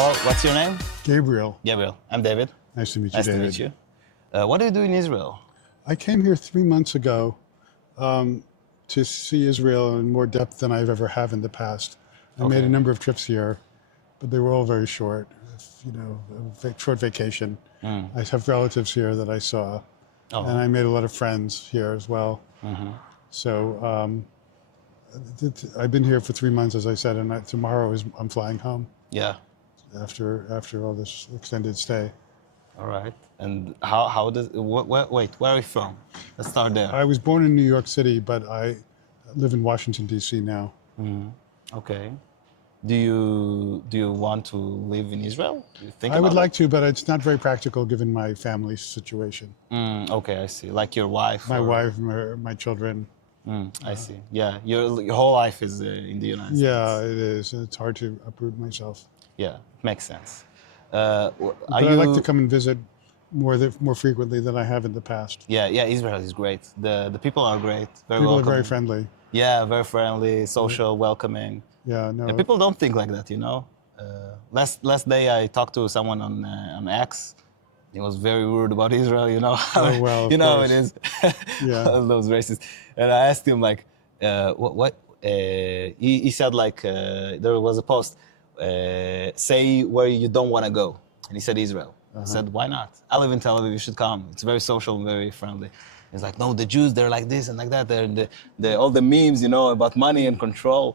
Hello, what's your name? Gabriel. Gabriel. I'm David. Nice to meet you, Nice David. to meet you. What do you do in Israel? I came here 3 months ago to see Israel in more depth than I've ever have in the past. I made a number of trips here, but they were all very short. You know, short vacation. I have relatives here that I saw, and I made a lot of friends here as well. So I've been here for 3 months, as I said, and tomorrow I'm flying home. Yeah. After all this extended stay. All right. And how does wait? Where are you from? Let's start there. I was born in New York City, but I live in Washington D.C. now. Okay. Do you want to live in Israel? Do you think I would about like to, but it's not very practical given my family's situation. Okay, I see. Like your wife. My wife, my children. I see. Yeah, your whole life is in the United States. Yeah, it is. It's hard to uproot myself. Yeah, makes sense. But I like to come and visit more frequently than I have in the past. Yeah, Israel is great. The people are great. Very People welcoming. are very friendly. Yeah, very friendly, social, welcoming. Yeah, no. And people don't think like that, you know. Last day I talked to someone on X. He was very rude about Israel, you know. Oh, well, you know how course. it is. Yeah. All those racists. And I asked him like, what? He said like there was a post. Say where you don't want to go, and he said Israel. I said, why not? I live in Tel Aviv. You should come. It's very social, very friendly. He's like, no, the Jews, they're like this and like that. They're all the memes, you know, about money and control.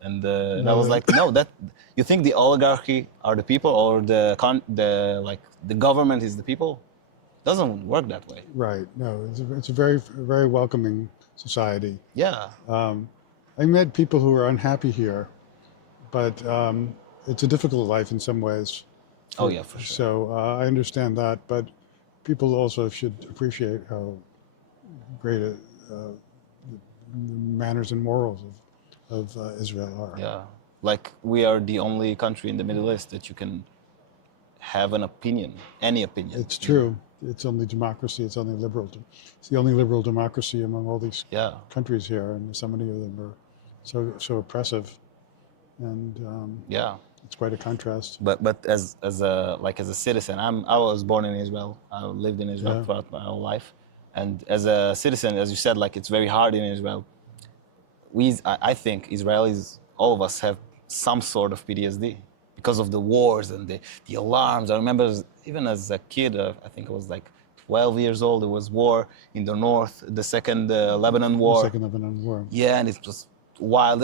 And I was like, no, that you think the oligarchy are the people, or the government is the people? Doesn't work that way. Right. No, it's a very, very welcoming society. Yeah. I met people who are unhappy here, but it's a difficult life in some ways. Oh yeah, for sure. So I understand that, but people also should appreciate how great the manners and morals of Israel are. Yeah, like we are the only country in the Middle East that you can have an opinion, any opinion. It's true. It's only democracy. It's only liberal. It's the only liberal democracy among all these countries here, and so many of them are so oppressive. And it's quite a contrast. But as a citizen, I was born in Israel. I lived in Israel throughout my whole life, and as a citizen, as you said, like it's very hard in Israel. I think Israelis, all of us, have some sort of PTSD because of the wars and the alarms. I remember even as a kid, I think I was like 12 years old. There was war in the north, the Second Lebanon War. The Second Lebanon War. Yeah, and it was wild.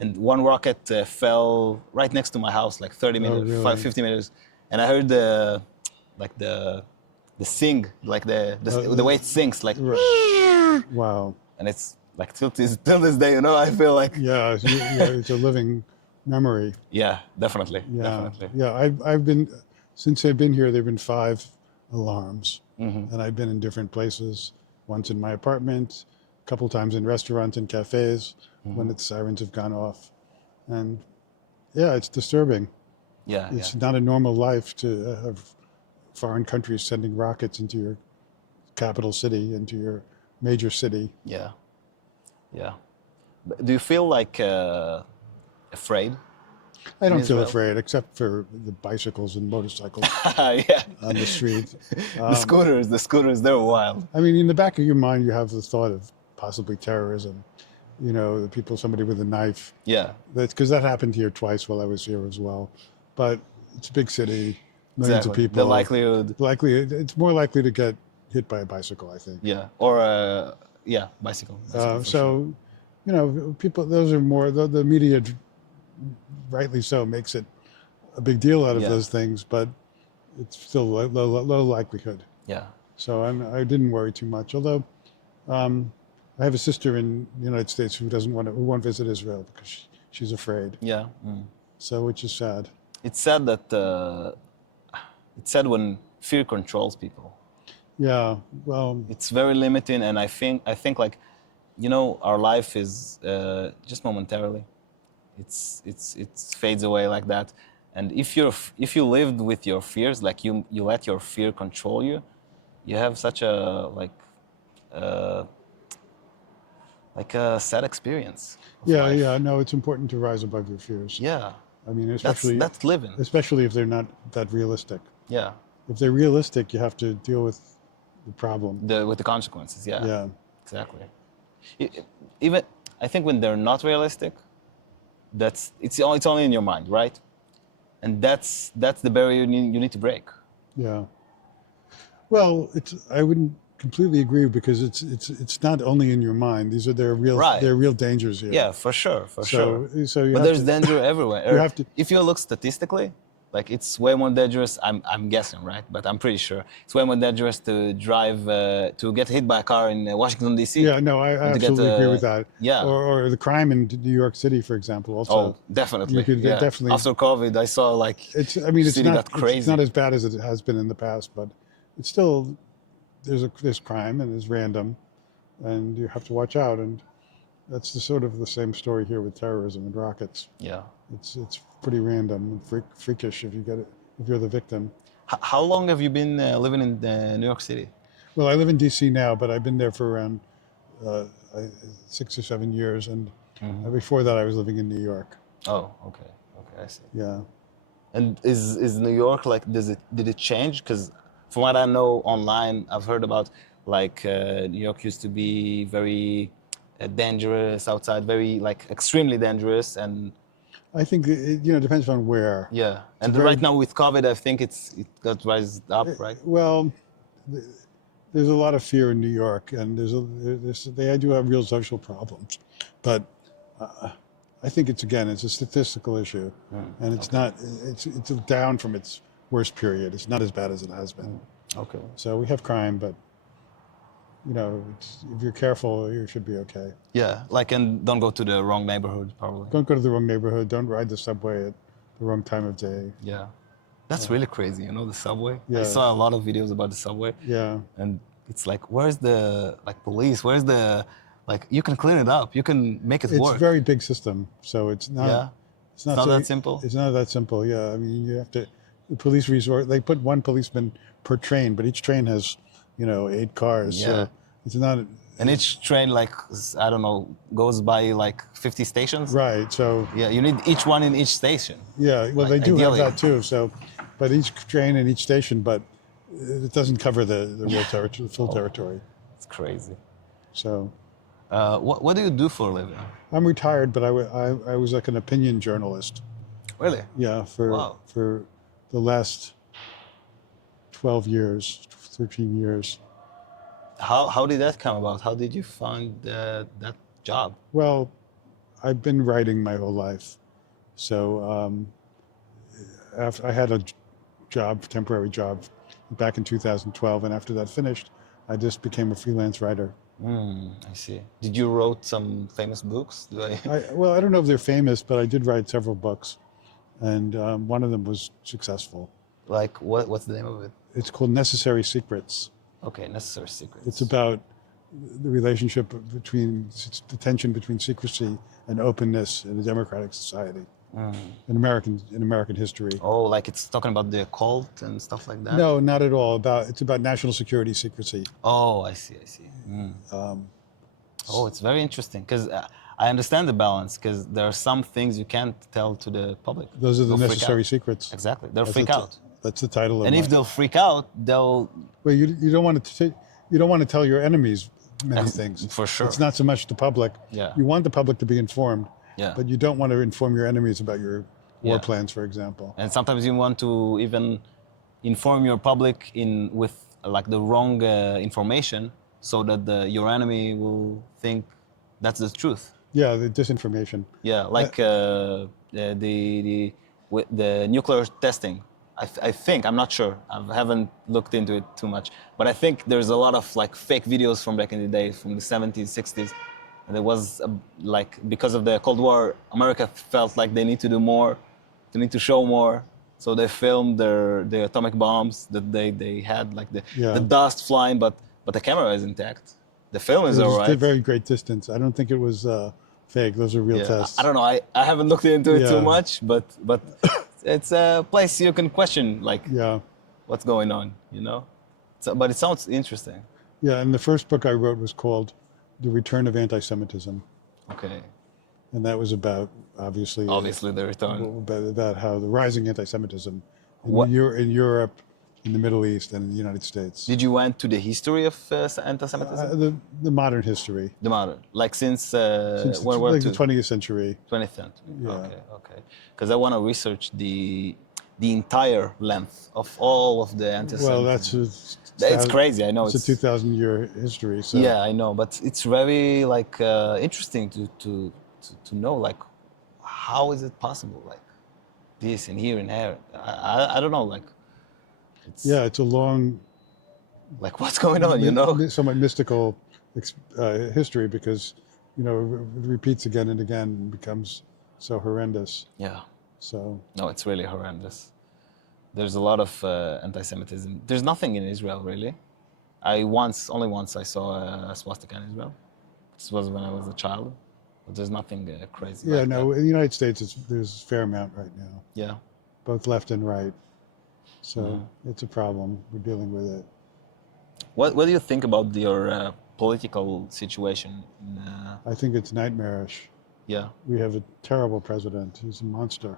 And one rocket fell right next to my house, like 30 meters, Oh, really? 50 meters. And I heard the sing, like the way it sings, like. Wow. And it's like till this day, you know, I feel like. Yeah, it's a living memory. Yeah, definitely. Yeah, Definitely. yeah. I've been since I've been here. There've been 5 alarms, and I've been in different places. Once in my apartment, a couple times in restaurants and cafes when the sirens have gone off, and yeah, it's disturbing. Yeah, It's not a normal life to have foreign countries sending rockets into your capital city, into your major city. Yeah. But do you feel like afraid? I don't feel Israel? afraid, except for the bicycles and motorcycles Yeah. on the street. The scooters, they're wild. I mean, in the back of your mind, you have the thought of possibly terrorism. You know, somebody with a knife. Yeah. Because that happened here twice while I was here as well. But it's a big city, millions of people. The likelihood. It's more likely to get hit by a bicycle, I think. Yeah. Or bicycle. For So, sure. you know, people. Those are more the media, rightly so, makes it a big deal out of those things. But it's still low likelihood. Yeah. So I didn't worry too much. Although I have a sister in the United States who won't visit Israel because she's afraid. Yeah. So, which is sad. It's sad that it's sad when fear controls people. Yeah. Well, It's very limiting, and I think like, you know, our life is just momentarily. It fades away like that. And if you lived with your fears, like you let your fear control you, you have such a sad experience. yeah. No, it's important to rise above your fears. Yeah. I mean, That's living. especially if they're not that realistic. Yeah, If they're realistic, you have to deal with the problem. with the consequences. Yeah, Yeah. exactly. Even I think when they're not realistic, it's only in your mind, right? And that's the barrier you need to break. Yeah. Well, I wouldn't completely agree because it's not only in your mind. Right. They're real dangers here. Yeah, for sure, for sure. So you But have there's to danger everywhere. you have to If you look statistically, like it's way more dangerous. I'm guessing, right? But I'm pretty sure it's way more dangerous to drive to get hit by a car in Washington D.C. Yeah, no, I than to get absolutely agree with that. yeah. Or the crime in New York City, for example, also. Oh, definitely. You could yeah. definitely After COVID, I saw like I mean city got crazy. it's not as bad as it has been in the past, but it's still there's crime and it's random and you have to watch out, and that's sort of the same story here with terrorism and rockets. Yeah. It's pretty random and freakish if you're the victim. How long have you been living in New York City? Well, I live in D.C. now, but I've been there for around 6 or 7 years, and before that I was living in New York. Oh, okay, I see. Yeah. And is New York like did it change? Because from what I know online, I've heard about like New York used to be very dangerous outside, very like extremely dangerous, and I think it depends on where. yeah. And right now with COVID, I think it got raised up, right? Well, there's a lot of fear in New York, and they do have real social problems, but I think it's a statistical issue, and it's not. It's down from its worst period. It's not as bad as it has been. Okay. So we have crime, but if you're careful, you should be okay. Yeah, like, and don't go to the wrong neighborhood, probably. Don't go to the wrong neighborhood. Don't ride the subway at the wrong time of day. Yeah, that's really crazy. The subway. Yeah. I saw a lot of videos about the subway. Yeah. And it's like, where's the police? Where's the you can clean it up. You can make it work. It's a very big system, so it's not. Yeah. It's not that simple. It's not that simple. Yeah, I mean, you have to. The police resort. They put one policeman per train, but each train has, 8 cars. Yeah. So it's not. And each train, I don't know, goes by 50 stations. Right. So. Yeah, you need each one in each station. Yeah. Well, they do ideally. have that too. So, but each train in each station, but it doesn't cover the real territory, the full territory. It's crazy. So. What do you do for a living? I'm retired, but I was like an opinion journalist. Really? Yeah, for the last 12 years, 13 years. How did that come about? How did you find that job? Well, I've been writing my whole life. So after I had a temporary job back in 2012, and after that finished, I just became a freelance writer. I see. Did you wrote some famous books? Well, I don't know if they're famous, but I did write several books, and one of them was successful. Like what's the name of it? It's called Necessary Secrets. Okay, Necessary Secrets. It's about the relationship the tension between secrecy and openness in a democratic society, in American history. Oh, like it's talking about the occult and stuff like that? No, not at all. It's about national security secrecy. Oh, I see. It's very interesting because I understand the balance, because there are some things you can't tell to the public. Those are the They'll necessary secrets. Exactly, they'll freak out. That's the title of it. And if they'll freak out, they'll. Well, you don't want to tell your enemies many things. For sure. It's not so much the public. Yeah. You want the public to be informed. Yeah. But you don't want to inform your enemies about your war plans, for example. And sometimes you want to even inform your public with the wrong information, so that your enemy will think that's the truth. Yeah, the disinformation. Yeah, like the nuclear testing. I think, I'm not sure, I haven't looked into it too much, but I think there's a lot of fake videos from back in the day, from the 70s, 60s. And there was because of the Cold War, America felt like they need to do more, they need to show more. So they filmed the atomic bombs that they had, the dust flying, but the camera is intact. The film is all right. It's a very great distance. I don't think it was fake. Those are real tests. I don't know. I haven't looked into it too much, but it's a place you can question, what's going on, So, but it sounds interesting. Yeah, and the first book I wrote was called The Return of Anti-Semitism. Okay. and that was about obviously Obviously, the return. about how the rising anti-Semitism What in Europe, in the Middle East, and in the United States. did you went to the history of anti-Semitism? The modern history, The modern, like since since World War like the II, 20th century. 20th century. Yeah. Okay, okay. Because I want to research the entire length of all of the Well, anti-Semitism. that's It's crazy. I know it's a 2,000-year history. So yeah, I know, but it's very like interesting to know like how is it possible like this and here and there. I don't know like it's yeah, it's a long, like what's going on, you know? somewhat mystical history because it repeats again and again and becomes so horrendous. Yeah. So No, it's really horrendous. There's a lot of anti-Semitism. There's nothing in Israel really. Only once I saw a swastika in Israel. This was when I was a child. But there's nothing crazy yeah, like no, that. in the United States, there's a fair amount right now, Yeah. both left and right. So Mm-hmm. it's a problem. We're dealing with it. What do you think about your political situation? I think it's nightmarish. Yeah. We have a terrible president. He's a monster.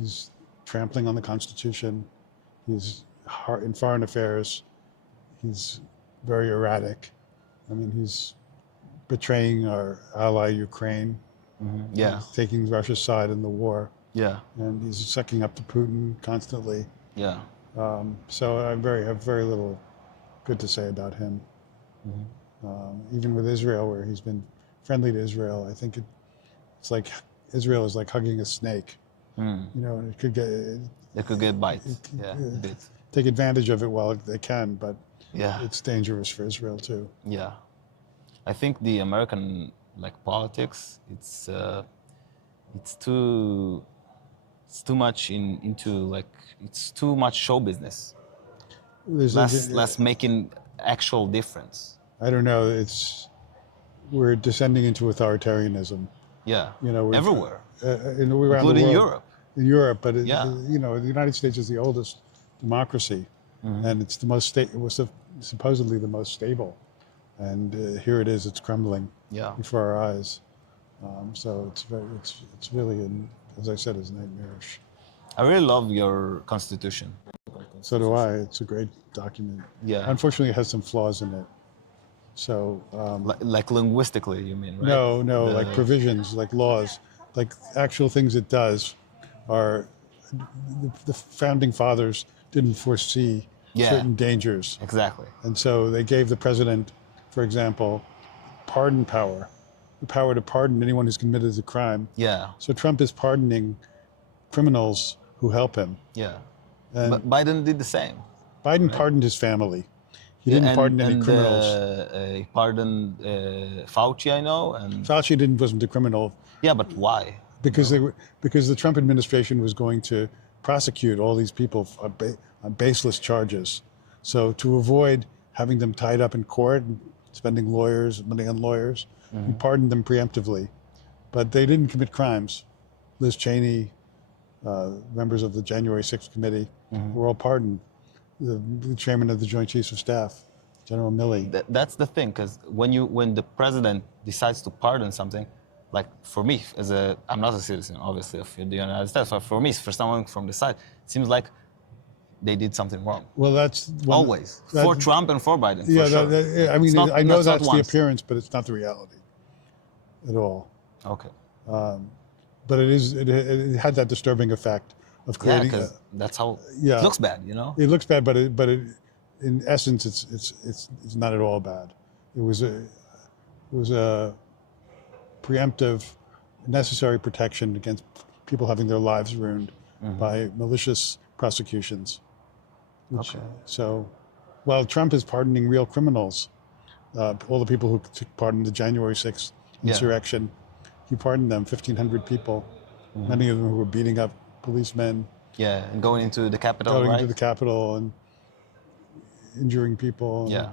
He's trampling on the Constitution. He's in foreign affairs. He's very erratic. I mean, he's betraying our ally Ukraine. Yeah. He's taking Russia's side in the war, Yeah. and he's sucking up to Putin constantly. Yeah. So I have very little good to say about him. Even with Israel, where he's been friendly to Israel, I think it's like Israel is like hugging a snake. And it could get They could get bites. Yeah. A bit. take advantage of it while they can, but Yeah. it's dangerous for Israel too. Yeah. I think the American like politics, it's too much into like it's too much show business. Less making actual difference. I don't know. We're descending into authoritarianism. Yeah. We're Everywhere, around the including world, Europe. in Europe, but Yeah. the United States is the oldest democracy, and it's the most it was supposedly the most stable, and here it is, it's crumbling Yeah. before our eyes. So it's really, as I said, it's nightmarish. I really love your constitution. So do I. It's a great document. Yeah. Unfortunately, it has some flaws in it. So Like linguistically, you mean, right? no, like provisions, like laws, like actual things it does are the founding fathers didn't foresee Yeah. certain dangers. Exactly. And so they gave the president, for example, pardon power, the power to pardon anyone who's committed a crime. Yeah. So Trump is pardoning criminals who help him. Yeah. And But Biden did the same. Biden pardoned his family. He didn't pardon any criminals. He pardoned Fauci, I know, and Fauci wasn't a criminal yeah, but why? because because the Trump administration was going to prosecute all these people on baseless charges. So to avoid having them tied up in court and spending money on lawyers, he pardoned them preemptively. But they didn't commit crimes. Liz Cheney, members of the January 6th committee, were all pardoned. The chairman of the Joint Chiefs of Staff, General Milley. That's the thing, because when the president decides to pardon something, like for me, I'm not a citizen, obviously, of the United States, but for me, for someone from the side, it seems like they did something wrong. Well, that's always for Trump and for Biden. Yeah, for sure. I mean, not, I know that's the appearance, but it's not the reality at all. Okay. But it had that disturbing effect of creating. Yeah, because that's how yeah, it looks bad, you know. It looks bad, but in essence, it's not at all bad. It was a preemptive, necessary protection against people having their lives ruined by malicious prosecutions. So, while Trump is pardoning real criminals, all the people who took part in the January 6th insurrection, he pardoned them, 1,500 people, many of them who were beating up policemen. Yeah, and going into the Capitol, Going right? to the Capitol and injuring people. Yeah,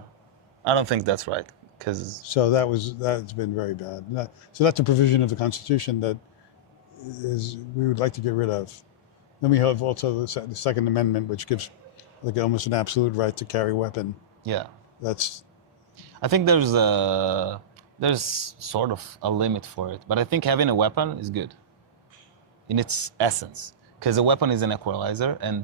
I don't think that's right, because so that's been very bad. So that's a provision of the Constitution that we would like to get rid of. Then we have also the Second Amendment, which gives like almost an absolute right to carry a weapon. Yeah, That's. I think there's there's sort of a limit for it. But I think having a weapon is good in its essence, because a weapon is an equalizer, and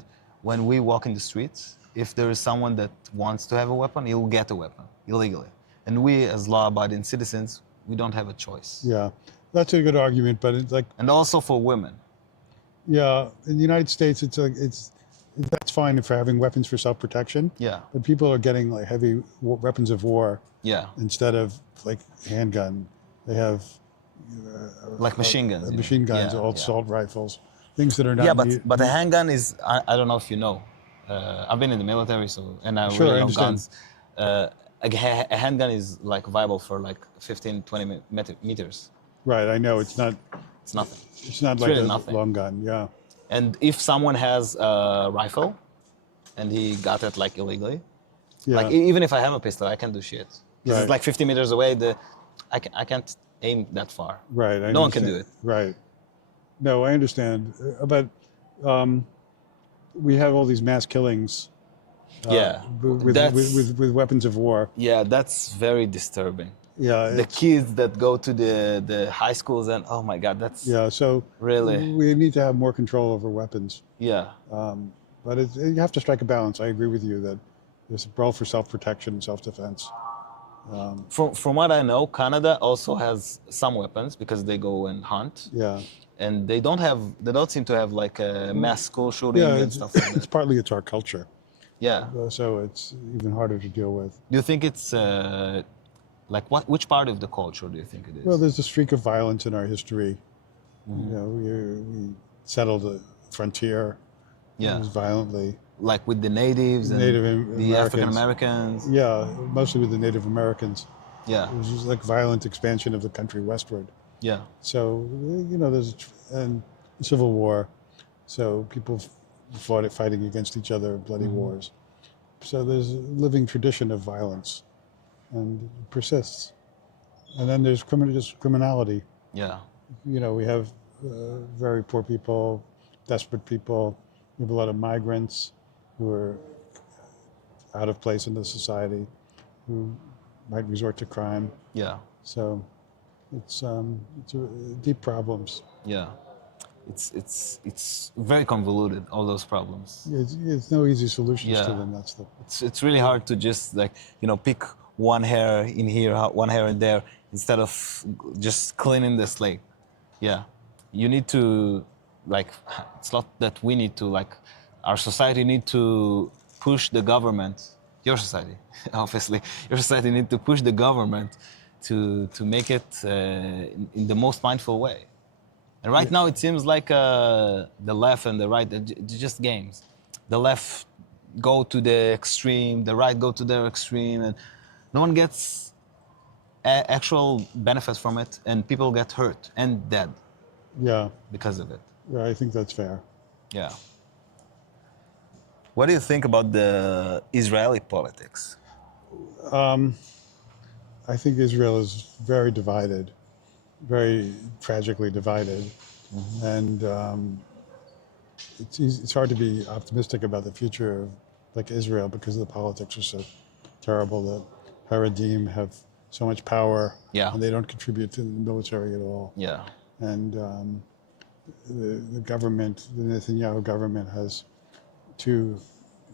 when we walk in the streets, if there is someone that wants to have a weapon, he'll get a weapon illegally. And we, as law-abiding citizens, we don't have a choice. Yeah, that's a good argument, but it's like, And also for women. yeah, in the United States, that's fine for having weapons for self-protection. Yeah, But people are getting like heavy weapons of war yeah, instead of like handgun. They have like machine guns. You mean? machine guns, Yeah, or yeah. assault rifles, things that are not. Yeah, but a handgun is, I don't know if you know. I've been in the military, and I Sure, I really love understand. guns. A handgun is like viable for like 15, 20 meters. Right, I know it's not. It's nothing. It's not It's like really a nothing. long gun. Yeah, And if someone has a rifle and he got it like illegally, yeah, like even if I have a pistol, I can't do shit. Because Right. it's like 50 meters away. I can't aim that far. right. I No one can do understand. it. Right. No, I understand. But we have all these mass killings. Yeah, With weapons of war. yeah, that's very disturbing. Yeah, The kids that go to the high schools, and oh my God, that's yeah. So really, we need to have more control over weapons. yeah, But you have to strike a balance. I agree with you that there's a role for self-protection and self-defense. From what I know, Canada also has some weapons because they go and hunt, Yeah, and they don't seem to have like a mass school shooting yeah. and It's, stuff like it's that. partly it's our culture, Yeah. so it's even harder to deal with. Do you think it's like which part of the culture do you think it is? Well, there's a streak of violence in our history. You know, we settled the frontier Yeah, violently. like with the natives and Native the African Americans. Americans. Yeah, mostly with the Native Americans. Yeah, It was just like violent expansion of the country westward. yeah, So, you know, and Civil War. So people fighting against each other, bloody wars. So there's a living tradition of violence, and it persists. And then there's just criminality. yeah, You know, we have very poor people, desperate people. We have a lot of migrants who are out of place in the society, who might resort to crime. yeah, So it's deep problems. yeah. It's very convoluted, all those problems. It's no easy solutions to Yeah. them. It's really hard to just like pick one hair in here, one hair in there, instead of just cleaning the slate. Yeah, you need to like. It's not that we need to like. Our society need to push the government. Your society, obviously, your society need to push the government to make it in the most mindful way. And right now it seems like the left and the right, they're just games. The left go to the extreme, the right go to their extreme, and no one gets actual benefit from it, and people get hurt and dead Yeah, because of it. yeah, I think that's fair. Yeah. What do you think about the Israeli politics? I think Israel is very divided, very tragically divided, and it's hard to be optimistic about the future of like Israel because the politics are so terrible that Haredim have so much power, Yeah. and they don't contribute to the military at all. Yeah. And the government, the Netanyahu government, has two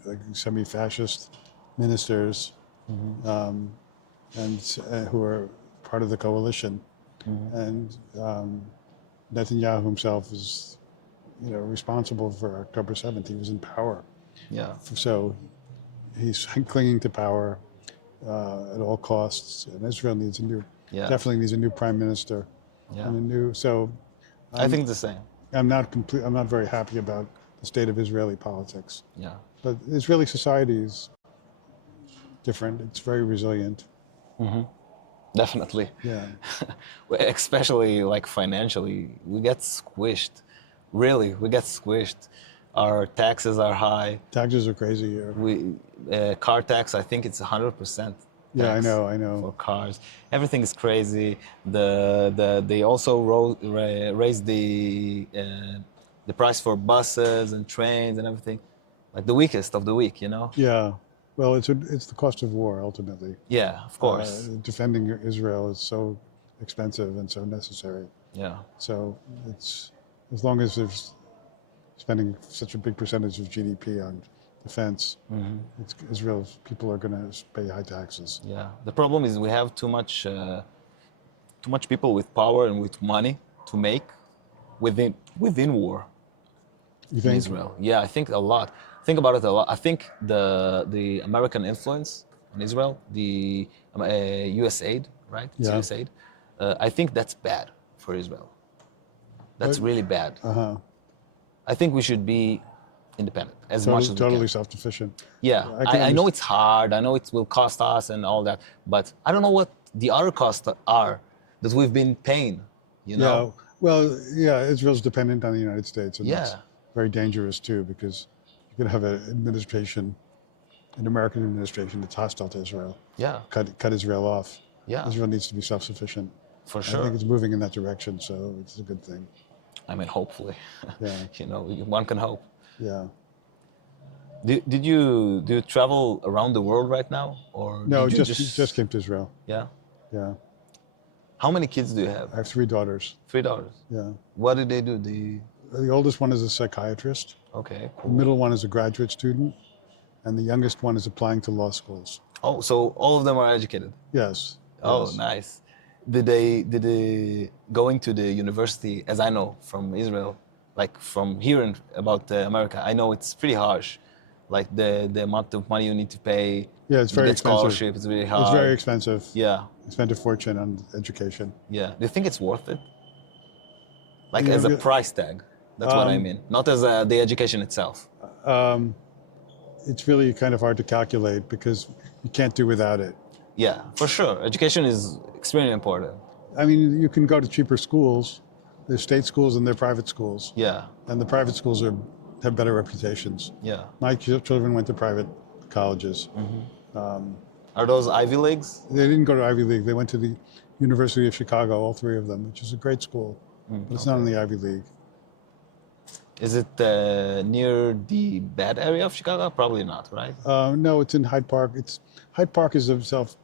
like semi-fascist ministers, and who are part of the coalition, and Netanyahu himself is, responsible for October 7th. He was in power, Yeah. so he's clinging to power at all costs. And Israel needs Yeah. definitely needs a new prime minister, Yeah. and a new. So I think the same. I'm not very happy about the state of Israeli politics. Yeah. But Israeli society is different. It's very resilient. Definitely. Yeah. Especially like financially, we get squished. Really, we get squished. Our taxes are high. Taxes are crazy here. Car tax, I think it's 100%. Yeah, I tax know. For cars, everything is crazy. They also raised the price for buses and trains and everything, like the weakest of the weak. Yeah. Well, it's the cost of war ultimately. Yeah, of course. Defending Israel is so expensive and so necessary. Yeah. So it's as long as there's spending such a big percentage of GDP on defense, it's Israel's people are going to pay high taxes. Yeah. The problem is we have too much people with power and with money to make within war You in think? Israel. Yeah, I think a lot. Think about it a lot. I think the American influence in Israel, the U.S. aid, right? It's Yeah. U.S. aid. I think that's bad for Israel. That's But- really bad. Uh-huh. I think we should be independent as much as we Totally can. self-sufficient. Yeah, I can I know it's hard. I know it will cost us and all that, but I don't know what the other costs are that we've been paying. You know? Yeah. Well, yeah, Israel's dependent on the United States, and that's Yeah. very dangerous too, because you could have an American administration that's hostile to Israel, Yeah. cut Israel off. Yeah. Israel needs to be self-sufficient. For I sure. think it's moving in that direction, so it's a good thing. I mean, hopefully. Yeah. You know, one can hope. Yeah. Do you travel around the world right now, or No, did you just came to Israel. Yeah. Yeah. How many kids do you have? I have 3 daughters. 3 daughters. Yeah. What do they do? The oldest one is a psychiatrist. Okay. The Cool. middle one is a graduate student, and the youngest one is applying to law schools. Oh, so all of them are educated. Yes. Oh, Yes. nice. Did they going to the university, as I know from Israel, like from hearing about America, I know it's pretty harsh. Like the amount of money you need to pay. Yeah, it's to very get expensive. scholarship, it's really hard. It's very expensive. Yeah, I spent a fortune on education. yeah. Do you think it's worth it? Like Yeah, as a yeah. price tag. That's what I mean. Not as the education itself. It's really kind of hard to calculate because you can't do without it. Yeah, for sure. Education is extremely important. I mean, you can go to cheaper schools. There's state schools and there's private schools. Yeah, And the private schools have better reputations. yeah. My children went to private colleges. Are those Ivy Leagues? They didn't go to Ivy League. They went to the University of Chicago, all 3 of them, which is a great school. But it's not in the Ivy League. Is it near the bad area of Chicago? Probably not, right? No, it's in Hyde Park. Hyde Park is itself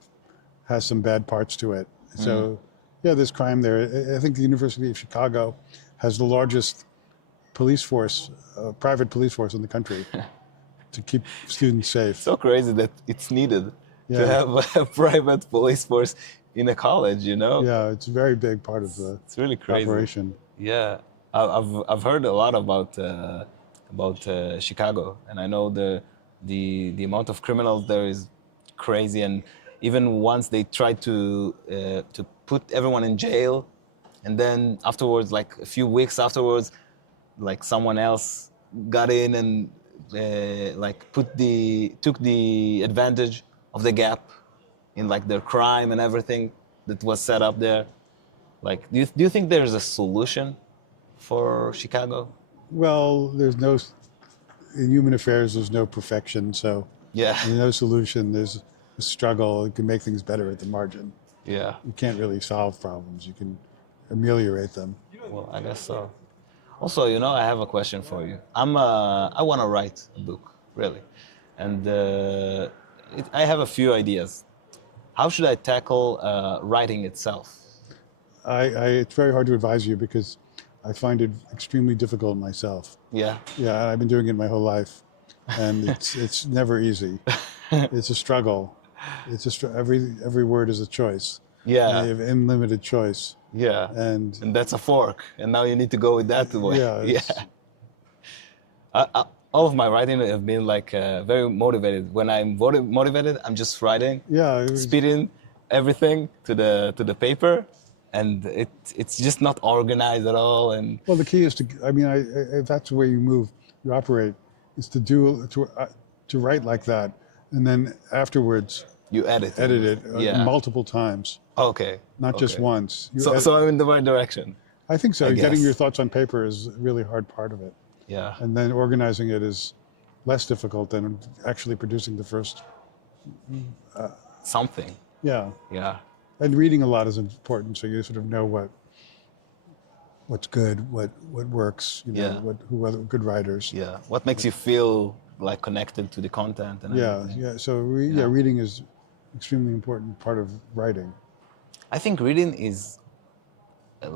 has some bad parts to it. So, yeah, there's crime there. I think the University of Chicago has the largest police force, private police force in the country to keep students safe. So crazy that it's needed to Yeah. have a private police force in a college, you know? Yeah, it's a very big part of the It's really crazy. operation. Yeah, I've heard a lot about Chicago, and I know the amount of criminals there is crazy. And even once they tried to put everyone in jail, and then afterwards, like a few weeks afterwards, like someone else got in and like took the advantage of the gap in like their crime and everything that was set up there. Like, do you think there's a solution for Chicago? Well, in human affairs, there's no perfection. So Yeah, there's no solution. There's a struggle. You can make things better at the margin. yeah. You can't really solve problems. You can ameliorate them. Well, I guess so. Also, you know, I have a question for you. I want to write a book, really, and I have a few ideas. How should I tackle writing itself? It's very hard to advise you because I find it extremely difficult myself. Yeah, Yeah, I've been doing it my whole life, and it's never easy. It's a struggle. Every word is a choice. yeah, You have unlimited choice, yeah. and And that's a fork, and now you need to go with that way. yeah, it's- All of my writing have been like very motivated. When I'm motivated, I'm just writing, yeah. spitting everything to the paper, and it's just not organized at all. And Well, the key is to. I mean, if that's the way you move, you operate, is to write like that, and then afterwards you edit it Yeah. multiple times, Okay. not just okay. once. So I'm in the right direction. I think so. I Getting guess. your thoughts on paper is a really hard part of it. Yeah. And then organizing it is less difficult than actually producing the first. Something. Yeah. Yeah. And reading a lot is important, so you sort of know what's good, what works, Yeah. who are the good writers. Yeah. What makes you feel like connected to the content and Yeah, everything. yeah. So know? reading is extremely important part of writing. I think reading is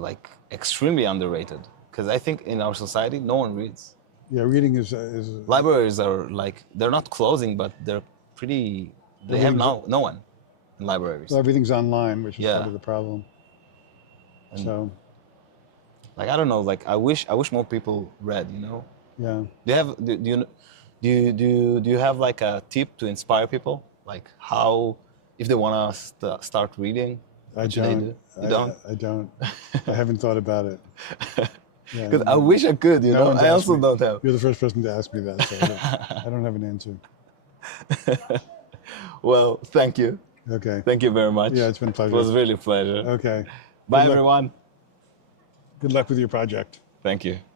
like extremely underrated because I think in our society no one reads. Yeah, reading is Libraries are like they're not closing, but they're pretty. They have everything's no one in libraries. everything's online, which is part Yeah. of the problem. And So like I don't know, like I wish more people read. yeah, Do you have do you have like a tip to inspire people? Like how if they want to start reading, I what should they don't. do? You don't? I don't. I haven't thought about it. Yeah, Because I wish I could. no one's I asked also me. don't have. You're the first person to ask me that, so I don't have an answer. Well, thank you. Okay. Thank you very much. Yeah, it's been a It pleasure. was really a pleasure. Okay. Bye, Good luck. everyone. Good luck with your project. Thank you.